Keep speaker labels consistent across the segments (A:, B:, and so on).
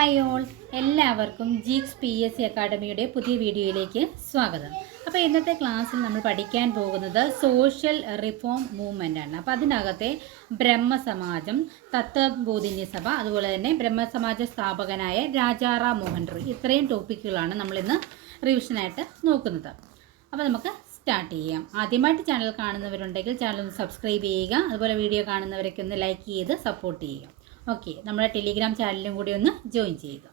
A: Hi all എല്ലാവർക്കും geeks P S C അക്കാഡമിയുടെ പുതിയ വീഡിയോയിലേക്ക് സ്വാഗതം. അപ്പോൾ ഇന്നത്തെ ക്ലാസ്സിൽ നമ്മൾ പഠിക്കാൻ പോകുന്നത് സോഷ്യൽ റിഫോം മൂവ്മെന്റ് ആണ്. അപ്പോൾ അതിനകത്തെ ബ്രഹ്മസമാജം തത്വബോധിന്യ സഭ അതുപോലെ തന്നെ ബ്രഹ്മസമാജ സ്ഥാപകനായ രാജാറാം മോഹൻ റോയ് ഇത്രയും ടോപ്പിക്കുകളാണ് നമ്മളിന്ന് റിവിഷനായിട്ട് നോക്കുന്നത്. അപ്പോൾ നമുക്ക് സ്റ്റാർട്ട് ചെയ്യാം. ആദ്യമായിട്ട് ചാനൽ കാണുന്നവരുണ്ടെങ്കിൽ ചാനൽ ഒന്ന് സബ്സ്ക്രൈബ് ചെയ്യുക. അതുപോലെ വീഡിയോ കാണുന്നവരൊക്കെ ഒന്ന് ലൈക്ക് ചെയ്ത് സപ്പോർട്ട് ചെയ്യുക. ഓക്കെ നമ്മുടെ ടെലിഗ്രാം ചാനലിലും കൂടി ഒന്ന് ജോയിൻ ചെയ്യുക.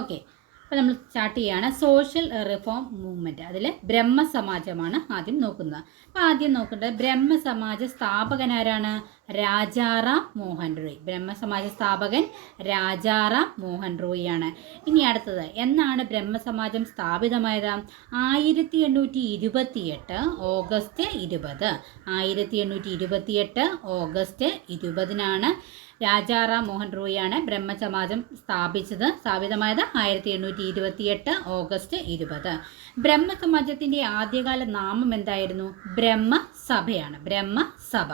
A: ഓക്കെ അപ്പോൾ നമ്മൾ സ്റ്റാർട്ട് ചെയ്യുകയാണ് സോഷ്യൽ റിഫോം മൂവ്മെന്റ് അതിൽ ബ്രഹ്മസമാജമാണ് ആദ്യം നോക്കുന്നത്. അപ്പോൾ ആദ്യം നോക്കേണ്ടത് ബ്രഹ്മസമാജ സ്ഥാപകനാരാണ്? രാജാറാം മോഹൻ റോയ്. ബ്രഹ്മസമാജ സ്ഥാപകൻ രാജാറാം മോഹൻ റോയ് ആണ്. ഇനി അടുത്തത് എന്നാണ് ബ്രഹ്മസമാജം സ്ഥാപിതമായത്? ആയിരത്തി എണ്ണൂറ്റി ഇരുപത്തിയെട്ട് ഓഗസ്റ്റ് ഇരുപത്. ആയിരത്തി എണ്ണൂറ്റി ഇരുപത്തിയെട്ട് ഓഗസ്റ്റ് ഇരുപതിനാണ് രാജാറാം മോഹൻ റോയിയാണ് ബ്രഹ്മസമാജം സ്ഥാപിച്ചത് സ്ഥാപിതമായത് ആയിരത്തി എണ്ണൂറ്റി ഇരുപത്തിയെട്ട് ഓഗസ്റ്റ് ഇരുപത്. ബ്രഹ്മസമാജത്തിന്റെ ആദ്യകാല നാമം എന്തായിരുന്നു? ബ്രഹ്മസഭയാണ്. ബ്രഹ്മസഭ.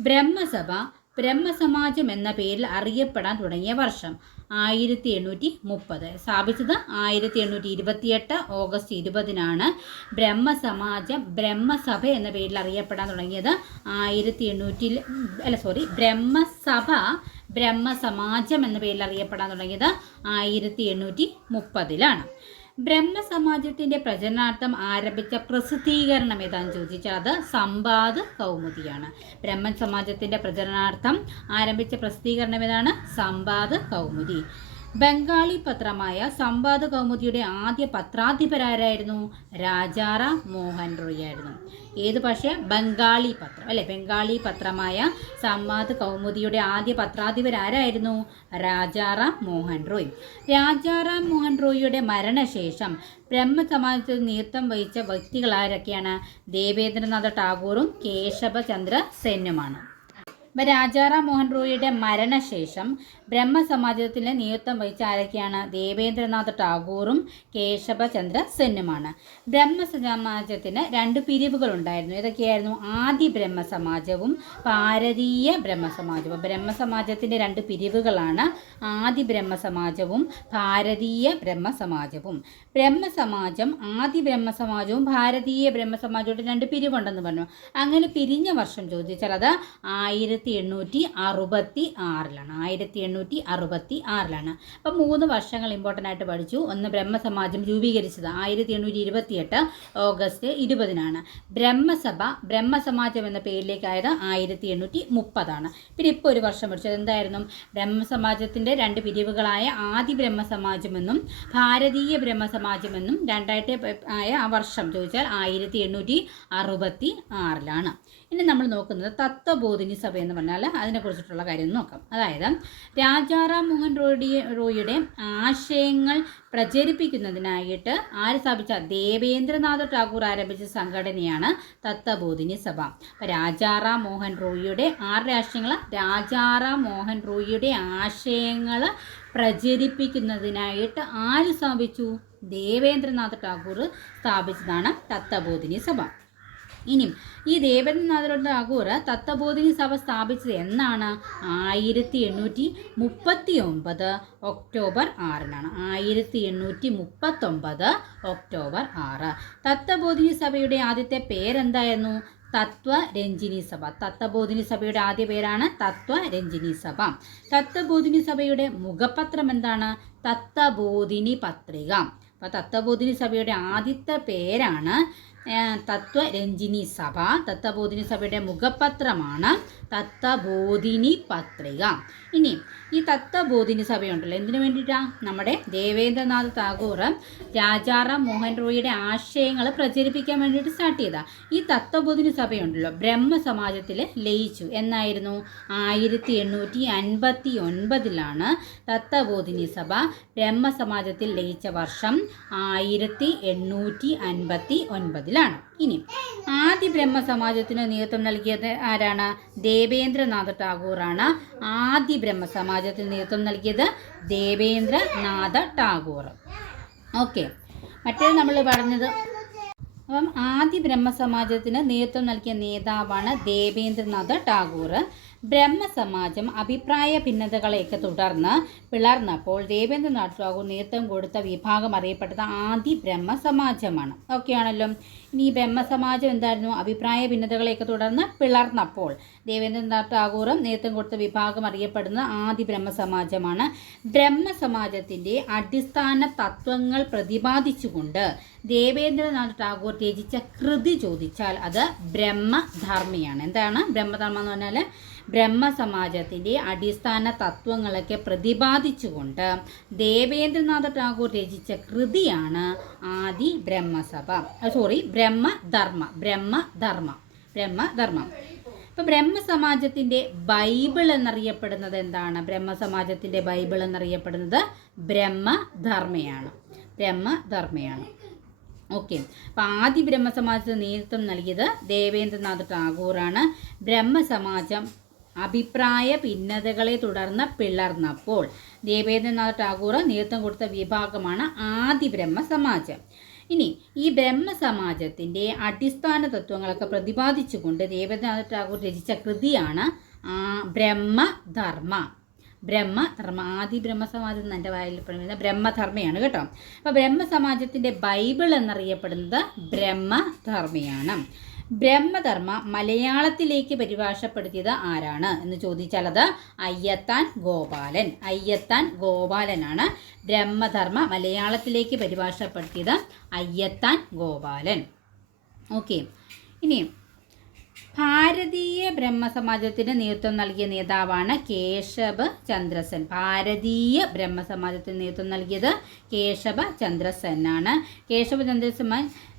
A: ബ്രഹ്മസഭ ബ്രഹ്മസമാജം എന്ന പേരിൽ അറിയപ്പെടാൻ തുടങ്ങിയ വർഷം ആയിരത്തി എണ്ണൂറ്റി മുപ്പത് സ്ഥാപിച്ചത് ആയിരത്തി എണ്ണൂറ്റി ഇരുപത്തിയെട്ട് ഓഗസ്റ്റ് ഇരുപതിനാണ്. ബ്രഹ്മസമാജം ബ്രഹ്മസഭ എന്ന പേരിൽ അറിയപ്പെടാൻ തുടങ്ങിയത് ആയിരത്തി എണ്ണൂറ്റി അല്ല സോറി ബ്രഹ്മസഭ ബ്രഹ്മസമാജം എന്ന പേരിൽ അറിയപ്പെടാൻ തുടങ്ങിയത് ആയിരത്തി എണ്ണൂറ്റി മുപ്പതിലാണ് ബ്രഹ്മസമാജത്തിന്റെ പ്രചരണാർത്ഥം ആരംഭിച്ച പ്രസിദ്ധീകരണം ഏതാണെന്ന് ചോദിച്ചാൽ അത് സമ്പാദ് കൗമുദിയാണ്. ബ്രഹ്മസമാജത്തിന്റെ പ്രചരണാർത്ഥം ആരംഭിച്ച പ്രസിദ്ധീകരണം ഏതാണ്? സമ്പാദ് കൗമുദി. ബംഗാളി പത്രമായ സംവാദ കൗമുദിയുടെ ആദ്യ പത്രാധിപരാരായിരുന്നു രാജാറ മോഹൻ റോയ് ആയിരുന്നു ഏത് പക്ഷേ ബംഗാളി പത്രം അല്ലെ ബംഗാളി പത്രമായ സമ്പാദ് കൗമുദിയുടെ ആദ്യ പത്രാധിപരാരായിരുന്നു രാജാറാം മോഹൻ റോയ്. രാജാറാം മോഹൻ റോയിയുടെ മരണശേഷം ബ്രഹ്മസമാജത്തിൽ നേതൃത്വം വഹിച്ച വ്യക്തികൾ ആരൊക്കെയാണ്? ദേവേന്ദ്രനാഥ ടാഗോറും കേശവചന്ദ്ര സെന്നുമാണ്. ഇപ്പം രാജാറാം മോഹൻ റോയിയുടെ മരണശേഷം ബ്രഹ്മസമാജത്തിന് നേതൃത്വം വഹിച്ച ആരൊക്കെയാണ്? ദേവേന്ദ്രനാഥ് ടാഗോറും കേശവചന്ദ്ര സെന്നുമാണ്. ബ്രഹ്മസമാജത്തിന് രണ്ട് പിരിവുകൾ ഉണ്ടായിരുന്നു. ഏതൊക്കെയായിരുന്നു? ആദി ബ്രഹ്മസമാജവും ഭാരതീയ ബ്രഹ്മസമാജവും. ബ്രഹ്മസമാജത്തിന്റെ രണ്ട് പിരിവുകളാണ് ആദി ബ്രഹ്മസമാജവും ഭാരതീയ ബ്രഹ്മസമാജവും. ബ്രഹ്മസമാജം ആദി ബ്രഹ്മസമാജവും ഭാരതീയ ബ്രഹ്മസമാജവും രണ്ട് പിരിവുണ്ടെന്ന് പറഞ്ഞു. അങ്ങനെ പിരിഞ്ഞ വർഷം ചോദിച്ചാൽ അത് ആയിരത്തി എണ്ണൂറ്റി അറുപത്തി ആറിലാണ് ആയിരത്തി എണ്ണൂറ്റി അറുപത്തി ആറിലാണ് അപ്പം മൂന്ന് വർഷങ്ങൾ ഇമ്പോർട്ടന്റ് ആയിട്ട് പഠിച്ചു. ഒന്ന് ബ്രഹ്മസമാജം രൂപീകരിച്ചത് ആയിരത്തി എണ്ണൂറ്റി ഇരുപത്തിയെട്ട് ഓഗസ്റ്റ് ഇരുപതിനാണ്. ബ്രഹ്മസഭ ബ്രഹ്മസമാജം എന്ന പേരിലേക്കായത് ആയിരത്തി എണ്ണൂറ്റി മുപ്പതാണ് പിന്നെ ഇപ്പോൾ ഒരു വർഷം പഠിച്ചത് എന്തായിരുന്നു ബ്രഹ്മസമാജത്തിന്റെ രണ്ട് പിരിവുകളായ ആദി ബ്രഹ്മസമാജമെന്നും ഭാരതീയ ബ്രഹ്മസമാജമെന്നും രണ്ടായിട്ട് ആയ ആ വർഷം ചോദിച്ചാൽ ആയിരത്തി എണ്ണൂറ്റി അറുപത്തി ആറിലാണ് ഇനി നമ്മൾ നോക്കുന്നത് തത്വബോധിനി സഭ എന്ന് പറഞ്ഞാൽ അതിനെക്കുറിച്ചിട്ടുള്ള കാര്യം നോക്കാം. അതായത് രാജാറാം മോഹൻ റോയിയെ റോയിയുടെ ആശയങ്ങൾ പ്രചരിപ്പിക്കുന്നതിനായിട്ട് ആര് സ്ഥാപിച്ച? ദേവേന്ദ്രനാഥ് ടാഗോർ ആരംഭിച്ച സംഘടനയാണ് തത്വബോധിനി സഭ അപ്പം രാജാറാം മോഹൻ റോയിയുടെ ആരുടെ ആശയങ്ങൾ രാജാറാം മോഹൻ റോയിയുടെ ആശയങ്ങൾ പ്രചരിപ്പിക്കുന്നതിനായിട്ട് ആര് സ്ഥാപിച്ചു? ദേവേന്ദ്രനാഥ് ടാഗോർ സ്ഥാപിച്ചതാണ് തത്വബോധിനി സഭ ഇനിയും ഈ ദേവേന്ദ്രനാഥ ടാഗോർ തത്വബോധിനി സഭ സ്ഥാപിച്ചത് എന്നാണ് ആയിരത്തി എണ്ണൂറ്റി മുപ്പത്തി ഒമ്പത് ഒക്ടോബർ ആറിനാണ്. ആയിരത്തി എണ്ണൂറ്റി മുപ്പത്തൊമ്പത് ഒക്ടോബർ ആറ്. തത്വബോധിനി സഭയുടെ ആദ്യത്തെ പേരെന്തായിരുന്നു? തത്വ രഞ്ജിനി സഭ. തത്വബോധിനി സഭയുടെ ആദ്യ പേരാണ് തത്വ രഞ്ജിനി സഭ. തത്വബോധിനി സഭയുടെ മുഖപത്രം എന്താണ്? തത്വബോധിനി പത്രിക. അപ്പോൾ തത്വബോധിനി സഭയുടെ ആദ്യത്തെ പേരാണ് തത്വരഞ്ജിനി സഭ തത്വബോധിനി സഭയുടെ മുഖപത്രമാണ്. തത്വബോധിനി പത്രിക. ഇനി ഈ തത്വബോധിനി സഭയുണ്ടല്ലോ എന്തിനു വേണ്ടിയിട്ടാണ് നമ്മുടെ ദേവേന്ദ്രനാഥ് ടാഗോർ രാജാറാം മോഹൻ റോയിയുടെ ആശയങ്ങൾ പ്രചരിപ്പിക്കാൻ വേണ്ടിയിട്ട് സ്റ്റാർട്ട് ചെയ്ത. ഈ തത്വബോധിനി സഭയുണ്ടല്ലോ ബ്രഹ്മസമാജത്തിൽ ലയിച്ചു. എന്നായിരുന്നു? ആയിരത്തി എണ്ണൂറ്റി അൻപത്തി ഒൻപതിലാണ് തത്വബോധിനി സഭ ബ്രഹ്മസമാജത്തിൽ ലയിച്ച വർഷം ആയിരത്തി എണ്ണൂറ്റി അൻപത്തി ഒൻപതിലാണ് ഇനി ആദ്യ ബ്രഹ്മസമാജത്തിന് നേതൃത്വം നൽകിയത് ആരാണ്? ദേവേന്ദ്രനാഥ ടാഗോറാണ് ആദ്യ ബ്രഹ്മസമാജത്തിന് നേതൃത്വം നൽകിയത് ദേവേന്ദ്രനാഥ ടാഗോർ. ഓക്കെ മറ്റേ നമ്മൾ പറഞ്ഞത് അപ്പം ആദ്യ ബ്രഹ്മസമാജത്തിന് നേതൃത്വം നൽകിയ നേതാവാണ് ദേവേന്ദ്രനാഥ ടാഗോർ. ബ്രഹ്മസമാജം അഭിപ്രായ ഭിന്നതകളെയൊക്കെ തുടർന്ന് പിളർന്നപ്പോൾ ദേവേന്ദ്രനാഥ് ടാഗോർ നേതൃത്വം കൊടുത്ത വിഭാഗം അറിയപ്പെട്ടത് ആദി ബ്രഹ്മസമാജമാണ്. ഓക്കെയാണല്ലോ. ഇനി ഈ ബ്രഹ്മസമാജം എന്തായിരുന്നു? അഭിപ്രായ ഭിന്നതകളെയൊക്കെ തുടർന്ന് പിളർന്നപ്പോൾ ദേവേന്ദ്രനാഥ് ടാഗോറും നേതൃത്വം കൊടുത്ത വിഭാഗം അറിയപ്പെടുന്നത് ആദി ബ്രഹ്മസമാജമാണ്. ബ്രഹ്മസമാജത്തിന്റെ അടിസ്ഥാന തത്വങ്ങൾ പ്രതിപാദിച്ചുകൊണ്ട് ദേവേന്ദ്രനാഥ് ടാഗോർ രചിച്ച കൃതി ചോദിച്ചാൽ അത് ബ്രഹ്മധർമ്മിയാണ്. എന്താണ് ബ്രഹ്മധർമ്മം എന്ന് പറഞ്ഞാൽ ബ്രഹ്മസമാജത്തിന്റെ അടിസ്ഥാന തത്വങ്ങളൊക്കെ പ്രതിപാദിച്ചുകൊണ്ട് ദേവേന്ദ്രനാഥ ടാഗോർ രചിച്ച കൃതിയാണ് ആദി ബ്രഹ്മസഭ. സോറി ബ്രഹ്മധർമ്മ ബ്രഹ്മധർമ്മ ബ്രഹ്മധർമ്മം. ഇപ്പം ബ്രഹ്മസമാജത്തിന്റെ ബൈബിൾ എന്നറിയപ്പെടുന്നത് എന്താണ്? ബ്രഹ്മസമാജത്തിന്റെ ബൈബിൾ എന്നറിയപ്പെടുന്നത് ബ്രഹ്മധർമ്മയാണ്. ബ്രഹ്മധർമ്മയാണ്. ഓക്കെ. അപ്പം ആദ്യ ബ്രഹ്മസമാജത്തിന് നേതൃത്വം നൽകിയത് ദേവേന്ദ്രനാഥ് ടാഗോറാണ്. ബ്രഹ്മസമാജം അഭിപ്രായ ഭിന്നതകളെ തുടർന്ന് പിളർന്നപ്പോൾ ദേവേന്ദ്രനാഥ് ടാഗോർ നേതൃത്വം കൊടുത്ത വിഭാഗമാണ് ആദി ബ്രഹ്മ സമാജം ഇനി ഈ ബ്രഹ്മസമാജത്തിന്റെ അടിസ്ഥാന തത്വങ്ങളൊക്കെ പ്രതിപാദിച്ചുകൊണ്ട് ദേവേന്ദ്രനാഥ് ടാഗോർ രചിച്ച കൃതിയാണ് ബ്രഹ്മധർമ്മ. ബ്രഹ്മധർമ്മ ആദി ബ്രഹ്മസമാജം എന്ന് എന്റെ വായിൽ പറയുന്നത് ബ്രഹ്മധർമ്മയാണ് കേട്ടോ. അപ്പോൾ ബ്രഹ്മസമാജത്തിന്റെ ബൈബിൾ എന്നറിയപ്പെടുന്നത് ബ്രഹ്മധർമ്മയാണ്. ബ്രഹ്മധർമ്മ മലയാളത്തിലേക്ക് പരിഭാഷപ്പെടുത്തിയത് ആരാണ്? എന്ന് ചോദിച്ചാൽ അത് അയ്യത്താൻ ഗോപാലൻ. അയ്യത്താൻ ഗോപാലനാണ് ബ്രഹ്മധർമ്മ മലയാളത്തിലേക്ക് പരിഭാഷപ്പെടുത്തിയത് അയ്യത്താൻ ഗോപാലൻ. ഓക്കെ ഇനി ഭാരതീയ ബ്രഹ്മസമാജത്തിന് നേതൃത്വം നൽകിയ നേതാവാണ് കേശവ ചന്ദ്രസൻ. ഭാരതീയ ബ്രഹ്മസമാജത്തിന് നേതൃത്വം നൽകിയത് കേശവ ചന്ദ്രസെന്നാണ് കേശവ ചന്ദ്രസൻ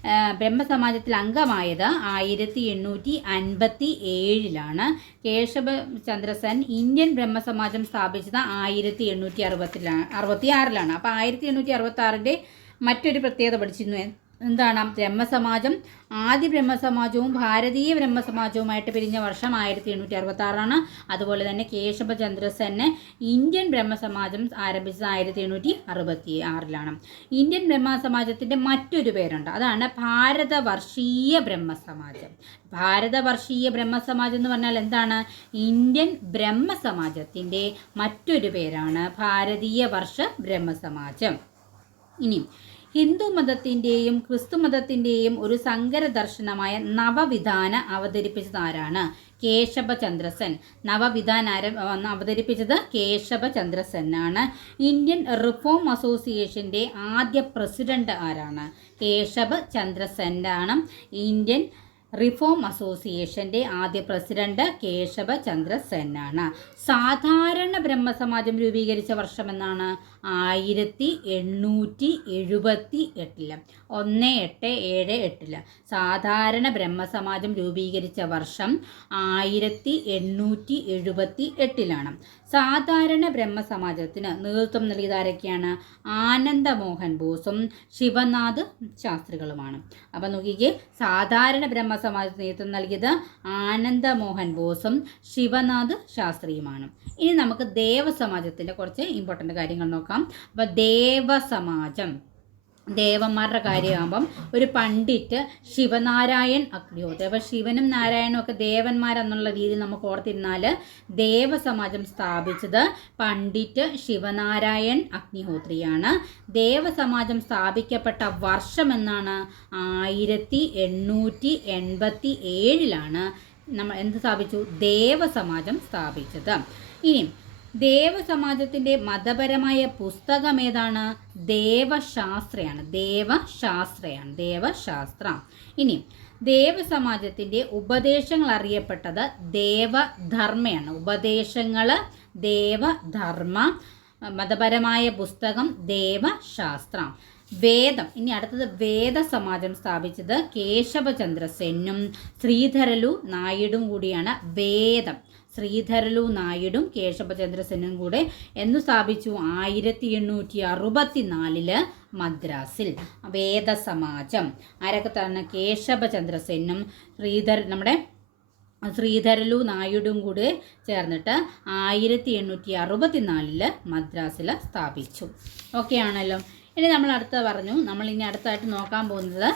A: ആ, ബ്രഹ്മസമാജത്തിൽ അംഗമായത് ആയിരത്തി എണ്ണൂറ്റി അൻപത്തി ഏഴിലാണ്. കേശവ ചന്ദ്രസൻ ഇന്ത്യൻ ബ്രഹ്മസമാജം സ്ഥാപിച്ചത് ആയിരത്തി എണ്ണൂറ്റി അറുപത്തിലാണ് അറുപത്തി ആറിലാണ് അപ്പോൾ ആയിരത്തി എണ്ണൂറ്റി അറുപത്തി ആറിന്റെ മറ്റൊരു പ്രത്യേകത പഠിച്ചിരുന്നു എന്താണ്? ബ്രഹ്മസമാജം. ആദ്യ ബ്രഹ്മസമാജവും ഭാരതീയ ബ്രഹ്മസമാജവുമായിട്ട് പിരിഞ്ഞ വർഷം ആയിരത്തി എണ്ണൂറ്റി അറുപത്തി ആറാണ് അതുപോലെ തന്നെ കേശവചന്ദ്രസന് ഇന്ത്യൻ ബ്രഹ്മസമാജം ആരംഭിച്ചത് ആയിരത്തി എണ്ണൂറ്റി അറുപത്തി ആറിലാണ് ഇന്ത്യൻ ബ്രഹ്മസമാജത്തിന്റെ മറ്റൊരു പേരുണ്ട്. അതാണ് ഭാരതവർഷീയ ബ്രഹ്മസമാജം. ഭാരതവർഷീയ ബ്രഹ്മസമാജം എന്ന് പറഞ്ഞാൽ എന്താണ്? ഇന്ത്യൻ ബ്രഹ്മസമാജത്തിന്റെ മറ്റൊരു പേരാണ് ഭാരതീയ വർഷ ബ്രഹ്മസമാജം. ഇനി ഹിന്ദു മതത്തിന്റെയും ക്രിസ്തു മതത്തിന്റെയും ഒരു സങ്കര ദർശനമായ നവവിധാന അവതരിപ്പിച്ചത് ആരാണ് കേശവചന്ദ്രസൻ. നവവിധാന അവതരിപ്പിച്ചത് അവതരിപ്പിച്ചത് കേശവചന്ദ്രസനാണ് ഇന്ത്യൻ റിഫോം അസോസിയേഷന്റെ ആദ്യ പ്രസിഡന്റ് ആരാണ്? കേശവ കേശവചന്ദ്രസനാണ് ഇന്ത്യൻ റിഫോം അസോസിയേഷന്റെ ആദ്യ പ്രസിഡന്റ് കേശവ ചന്ദ്ര സെന്നാണ് സാധാരണ ബ്രഹ്മസമാജം രൂപീകരിച്ച വർഷം എന്നാണ് ആയിരത്തി എണ്ണൂറ്റി എഴുപത്തി എട്ടിൽ ഒന്ന് എട്ട് ഏഴ് എട്ടിൽ. സാധാരണ ബ്രഹ്മസമാജം രൂപീകരിച്ച വർഷം ആയിരത്തി എണ്ണൂറ്റി എഴുപത്തി എട്ടിലാണ് സാധാരണ ബ്രഹ്മസമാജത്തിന് നേതൃത്വം നൽകിയത് ആരൊക്കെയാണ്? ആനന്ദമോഹൻ ബോസും ശിവനാഥ് ശാസ്ത്രികളുമാണ്. അപ്പം നോക്കിക്കേ സാധാരണ ബ്രഹ്മസമാജത്തിന് നേതൃത്വം നൽകിയത് ആനന്ദമോഹൻ ബോസും ശിവനാഥ് ശാസ്ത്രിയുമാണ്. ഇനി നമുക്ക് ദേവസമാജത്തിന്റെ കുറച്ച് ഇമ്പോർട്ടന്റ് കാര്യങ്ങൾ നോക്കാം. അപ്പോൾ ദേവസമാജം ദേവന്മാരുടെ കാര്യമാകുമ്പം ഒരു പണ്ഡിറ്റ് ശിവനാരായൺ അഗ്നിഹോത്രി അപ്പോൾ ശിവനും നാരായണനും ഒക്കെ ദേവന്മാരെന്നുള്ള രീതിയിൽ നമുക്ക് ഓർത്തിരുന്നാൽ ദേവസമാജം സ്ഥാപിച്ചത് പണ്ഡിറ്റ് ശിവനാരായൺ അഗ്നിഹോത്രിയാണ്. ദേവസമാജം സ്ഥാപിക്കപ്പെട്ട വർഷം എന്നാണ്? ആയിരത്തി എണ്ണൂറ്റി എൺപത്തി ഏഴിലാണ് നമ്മൾ എന്ത് സ്ഥാപിച്ചു? ദേവസമാജം സ്ഥാപിച്ചത്. ഇനി ദേവസമാജത്തിന്റെ മതപരമായ പുസ്തകം ഏതാണ്? ദേവശാസ്ത്രയാണ്. ദേവശാസ്ത്രയാണ്. ദേവശാസ്ത്ര. ഇനി ദേവസമാജത്തിന്റെ ഉപദേശങ്ങൾ അറിയപ്പെട്ടത് ദേവധർമ്മയാണ്. ഉപദേശങ്ങൾ ദേവധർമ്മ മതപരമായ പുസ്തകം ദേവശാസ്ത്ര. വേദം. ഇനി അടുത്തത് വേദസമാജം സ്ഥാപിച്ചത് കേശവചന്ദ്ര സെന്നും ശ്രീധരലു നായിഡും കൂടിയാണ്. വേദം. ശ്രീധരലു നായിഡും കേശവചന്ദ്ര സെന്നും കൂടെ എന്ന് സ്ഥാപിച്ചു ആയിരത്തി എണ്ണൂറ്റി അറുപത്തി നാലിൽ മദ്രാസിൽ. വേദസമാജം. ആരൊക്കെ തന്നെ കേശവചന്ദ്ര സെന്നും ശ്രീധർ നമ്മുടെ ശ്രീധരലു നായിഡും കൂടെ ചേർന്നിട്ട് ആയിരത്തി എണ്ണൂറ്റി അറുപത്തി നാലിൽ മദ്രാസിൽ സ്ഥാപിച്ചു. ഓക്കെ ആണല്ലോ. ഇനി നമ്മൾ അടുത്ത പറഞ്ഞു. നമ്മൾ ഇനി അടുത്തായിട്ട് നോക്കാൻ പോകുന്നത്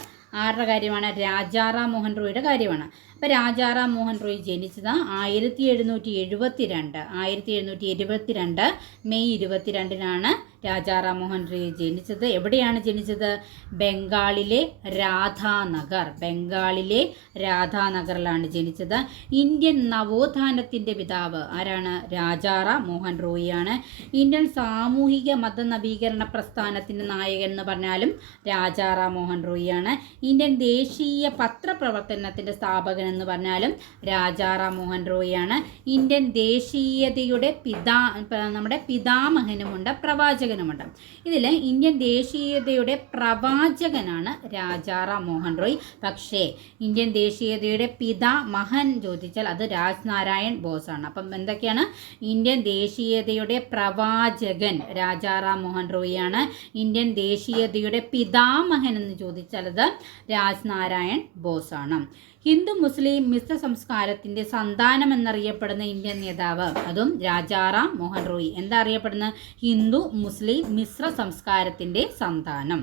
A: ആരുടെ കാര്യമാണ്? രാജാറാം മോഹൻ റോയിയുടെ കാര്യമാണ്. അപ്പോൾ രാജാറാം മോഹൻ റോയ് ജനിച്ചത് ആയിരത്തി എഴുന്നൂറ്റി എഴുപത്തി രണ്ട് ആയിരത്തി എഴുന്നൂറ്റി എഴുപത്തി രണ്ട് മെയ് ഇരുപത്തിരണ്ടിനാണ് രാജാറാം മോഹൻ റോയ് ജനിച്ചത്. എവിടെയാണ് ജനിച്ചത്? ബംഗാളിലെ രാധാനഗർ. ബംഗാളിലെ രാധാനഗറിലാണ് ജനിച്ചത്. ഇന്ത്യൻ നവോത്ഥാനത്തിന്റെ പിതാവ് ആരാണ്? രാജാറാം മോഹൻ റോയിയാണ്. ഇന്ത്യൻ സാമൂഹിക മത നവീകരണ പ്രസ്ഥാനത്തിന്റെ നായകൻ എന്ന് പറഞ്ഞാലും രാജാറാം മോഹൻ റോയിയാണ്. ഇന്ത്യൻ ദേശീയ പത്രപ്രവർത്തനത്തിന്റെ സ്ഥാപകൻ എന്ന് പറഞ്ഞാലും രാജാറാം മോഹൻ റോയിയാണ്. ഇന്ത്യൻ ദേശീയതയുടെ പിതാ നമ്മുടെ പിതാമഹനുമുണ്ട് പ്രവാചകനുമുണ്ട്. ഇതിൽ ഇന്ത്യൻ ദേശീയതയുടെ പ്രവാചകനാണ് രാജാറാം മോഹൻ റോയ്. പക്ഷേ ഇന്ത്യൻ ദേശീയതയുടെ പിതാമഹൻ ചോദിച്ചാൽ അത് രാജ്നാരായൺ ബോസ് ബോസാണ്. അപ്പം എന്തൊക്കെയാണ്? ഇന്ത്യൻ ദേശീയതയുടെ പ്രവാചകൻ രാജാറാം മോഹൻ റോയിയാണ്. ഇന്ത്യൻ ദേശീയതയുടെ പിതാമഹൻ എന്ന് ചോദിച്ചാൽ അത് രാജ്നാരായൺ ബോസ് ബോസാണ്. ഹിന്ദു മുസ്ലിം മിശ്ര സംസ്കാരത്തിന്റെ സന്താനം എന്നറിയപ്പെടുന്ന ഇന്ത്യൻ നേതാവ്. അതും രാജാറാം മോഹൻ റോയ്. എന്താ അറിയപ്പെടുന്നത്? ഹിന്ദു മുസ്ലിം മിശ്ര സംസ്കാരത്തിന്റെ സന്താനം.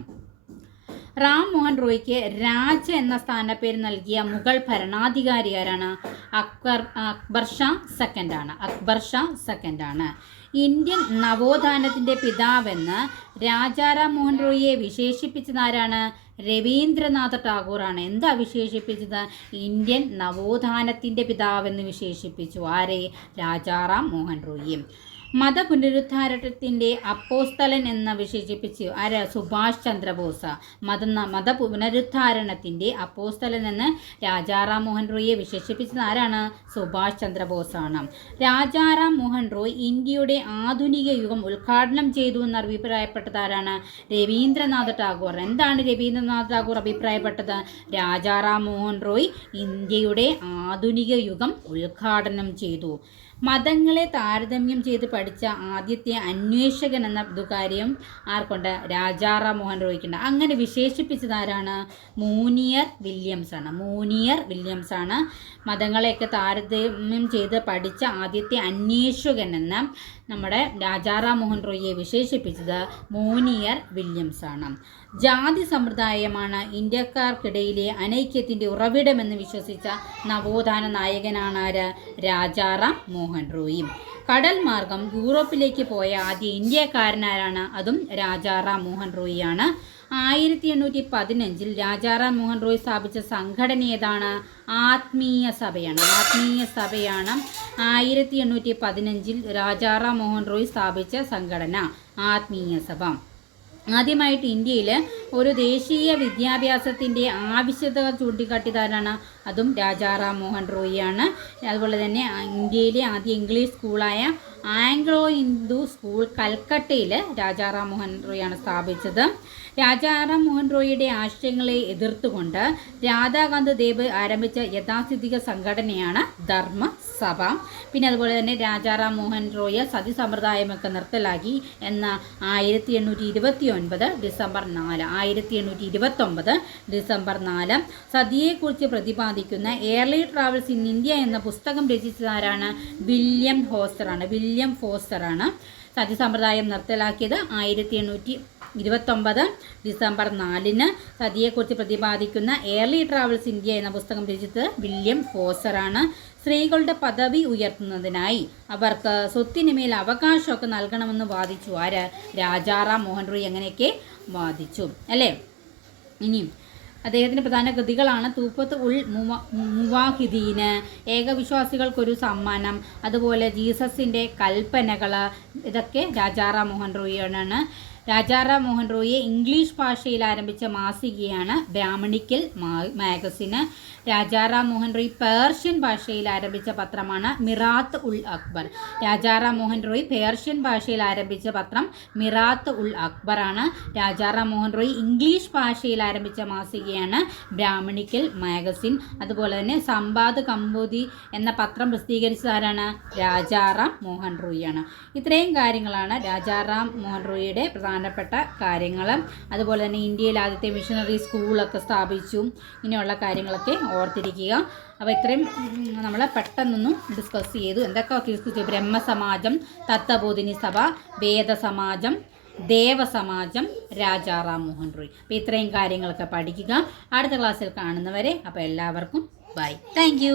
A: റാം മോഹൻ റോയ്ക്ക് രാജ എന്ന സ്ഥാനപ്പേര് നൽകിയ മുഗൾ ഭരണാധികാരി ആരാണ്? അക്ബർ അക്ബർ ഷാ സെക്കൻഡ് ആണ് അക്ബർ ഷാ സെക്കൻഡ് ആണ് ഇന്ത്യൻ നവോത്ഥാനത്തിന്റെ പിതാവെന്ന് രാജാറാം മോഹൻ റോയിയെ വിശേഷിപ്പിച്ചത് ആരാണ്? രവീന്ദ്രനാഥ ടാഗോറാണ്. എന്താ വിശേഷിപ്പിച്ചത്? ഇന്ത്യൻ നവോത്ഥാനത്തിന്റെ പിതാവെന്ന് വിശേഷിപ്പിച്ചു. ആരെ? രാജാറാം മോഹൻ റോയിയെ മത പുനരുദ്ധാരണത്തിന്റെ അപ്പോസ്തലൻ എന്ന് വിശേഷിപ്പിച്ചു. ആര്? സുഭാഷ് ചന്ദ്രബോസ. മത മത പുനരുദ്ധാരണത്തിന്റെ അപ്പോസ്തലൻ എന്ന് രാജാറാം മോഹൻ റോയിയെ വിശേഷിപ്പിച്ചത് ആരാണ്? സുഭാഷ് ചന്ദ്രബോസാണ്. രാജാറാം മോഹൻ റോയ് ഇന്ത്യയുടെ ആധുനിക യുഗം ഉദ്ഘാടനം ചെയ്തു എന്ന് അഭിപ്രായപ്പെട്ടത് ആരാണ്? രവീന്ദ്രനാഥ് ടാഗോർ. എന്താണ് രവീന്ദ്രനാഥ് ടാഗോർ അഭിപ്രായപ്പെട്ടത്? രാജാറാം മോഹൻ റോയ് ഇന്ത്യയുടെ ആധുനിക യുഗം ഉദ്ഘാടനം ചെയ്തു. മതങ്ങളെ താരതമ്യം ചെയ്ത് പഠിച്ച ആദ്യത്തെ അന്വേഷകൻ എന്ന ദുകാര്യം കാര്യം ആർക്കുണ്ട്? രാജാറാം മോഹൻ റോയ്ക്കുണ്ട്. അങ്ങനെ വിശേഷിപ്പിച്ചത് ആരാണ്? മൂനിയർ വില്യംസ് ആണ്. മൂനിയർ വില്യംസ് ആണ് മതങ്ങളെയൊക്കെ താരതമ്യം ചെയ്ത് പഠിച്ച ആദ്യത്തെ അന്വേഷകൻ എന്ന നമ്മുടെ രാജാറാം മോഹൻ റോയിയെ വിശേഷിപ്പിച്ചത് മോനിയർ വില്യംസ് ആണ് ജാതി സമ്പ്രദായമാണ് ഇന്ത്യക്കാർക്കിടയിലെ അനൈക്യത്തിന്റെ ഉറവിടമെന്ന് വിശ്വസിച്ച നവോത്ഥാന നായകനാണ് ആര്? രാജാറാം മോഹൻ റോയി. കടൽ മാർഗം യൂറോപ്പിലേക്ക് പോയ ആദ്യ ഇന്ത്യക്കാരനാരാണ്? അതും രാജാറാം മോഹൻ റോയിയാണ്. ആയിരത്തി എണ്ണൂറ്റി പതിനഞ്ചിൽ രാജാറാം മോഹൻ റോയ് സ്ഥാപിച്ച സംഘടന ഏതാണ്? ആത്മീയ സഭയാണ്. ആത്മീയ സഭയാണ് ആയിരത്തി എണ്ണൂറ്റി പതിനഞ്ചിൽ രാജാറാം മോഹൻ റോയ് സ്ഥാപിച്ച സംഘടന ആത്മീയ സഭ. ആദ്യമായിട്ട് ഇന്ത്യയിൽ ഒരു ദേശീയ വിദ്യാഭ്യാസത്തിന്റെ ആവശ്യത ചൂണ്ടിക്കാട്ടിയതാരാണ്? അതും രാജാറാം മോഹൻ റോയിയാണ്. അതുപോലെ തന്നെ ഇന്ത്യയിലെ ആദ്യ ഇംഗ്ലീഷ് സ്കൂളായ ആംഗ്ലോ ഹിന്ദു സ്കൂൾ കൽക്കട്ടയിൽ രാജാറാം മോഹൻ റോയിയാണ് സ്ഥാപിച്ചത്. രാജാറാം മോഹൻ റോയിയുടെ ആശയങ്ങളെ എതിർത്തുകൊണ്ട് രാധാകാന്ത് ദേവ് ആരംഭിച്ച യഥാസ്ഥിതിക സംഘടനയാണ് ധർമ്മ സഭ പിന്നെ അതുപോലെ തന്നെ രാജാറാം മോഹൻ റോയ് സതി സമ്പ്രദായമൊക്കെ നിർത്തലാക്കി എന്ന ആയിരത്തി എണ്ണൂറ്റി ഇരുപത്തി ഒൻപത് ഡിസംബർ നാല് ആയിരത്തി എണ്ണൂറ്റി ഇരുപത്തൊമ്പത് ഡിസംബർ നാല്. സതിയെക്കുറിച്ച് പ്രതിപാദിക്കുന്ന എയർലി ട്രാവൽസ് ഇൻ ഇന്ത്യ എന്ന പുസ്തകം രചിച്ചതാരാണ്? വില്യം ഹോസ്റ്ററാണ് വില്യം ഫോസ്റ്ററാണ്. സതി സമ്പ്രദായം നിർത്തലാക്കിയത് ആയിരത്തി എണ്ണൂറ്റി ഇരുപത്തൊമ്പത് ഡിസംബർ നാലിന് സതിയെക്കുറിച്ച് പ്രതിപാദിക്കുന്ന എയർലി ട്രാവൽസ് ഇന്ത്യ എന്ന പുസ്തകം രചിച്ചത് വില്യം ഫോസറാണ്. സ്ത്രീകളുടെ പദവി ഉയർത്തുന്നതിനായി അവർക്ക് സ്വത്തിനുമേൽ അവകാശമൊക്കെ നൽകണമെന്ന് വാദിച്ചു. ആര്? രാജാറാം മോഹൻ റോയ് അങ്ങനെയൊക്കെ വാദിച്ചു. അല്ലേ? ഇനിയും അദ്ദേഹത്തിന്റെ പ്രധാന കൃതികളാണ് തൂപ്പത്ത് ഉൾ മുവ മുവാഹിദീന് ഏകവിശ്വാസികൾക്കൊരു സമ്മാനം അതുപോലെ ജീസസിന്റെ കൽപ്പനകൾ ഇതൊക്കെ രാജാറാം മോഹൻ റോയിയാണ് രാജാറാം മോഹൻ റോയിയെ ഇംഗ്ലീഷ് ഭാഷയിൽ ആരംഭിച്ച മാസികയാണ് Brahmanical magazine. Rajaram Mohan Roy Persian ഭാഷയിൽ ആരംഭിച്ച പത്രമാണ് മിറാത്ത് ഉൾ അക്ബർ. രാജാറാം മോഹൻ റോയി പേർഷ്യൻ ഭാഷയിൽ ആരംഭിച്ച പത്രം മിറാത്ത് ഉൾ അക്ബറാണ്. രാജാറാം മോഹൻ റോയി ഇംഗ്ലീഷ് ഭാഷയിൽ ആരംഭിച്ച മാസികയാണ് ബ്രാഹ്മണിക്കൽ മാഗസിൻ. അതുപോലെ തന്നെ സമ്പാദ് കമ്പൂതി എന്ന പത്രം പ്രസിദ്ധീകരിച്ചത് ആരാണ്? രാജാറാം മോഹൻ റോയിയാണ് ഇത്രയും കാര്യങ്ങളാണ് രാജാറാം മോഹൻ റോയിയുടെ പ്രധാനപ്പെട്ട കാര്യങ്ങൾ അതുപോലെ തന്നെ ഇന്ത്യയിൽ ആദ്യത്തെ മിഷണറി സ്കൂളൊക്കെ സ്ഥാപിച്ചു. ഇങ്ങനെയുള്ള കാര്യങ്ങളൊക്കെ ഓർത്തിരിക്കുക. അപ്പോൾ ഇത്രയും നമ്മൾ പെട്ടെന്നൊന്നും ഡിസ്കസ് ചെയ്തു. എന്തൊക്കെ ഡിസ്കസ് ചെയ്തു ബ്രഹ്മസമാജം തത്വബോധിനി സഭ വേദസമാജം ദേവസമാജം രാജാറാം മോഹൻ റോയ് അപ്പോൾ ഇത്രയും കാര്യങ്ങളൊക്കെ പഠിക്കുക. അടുത്ത ക്ലാസ്സിൽ കാണുന്നവരെ അപ്പോൾ എല്ലാവർക്കും ബൈ താങ്ക്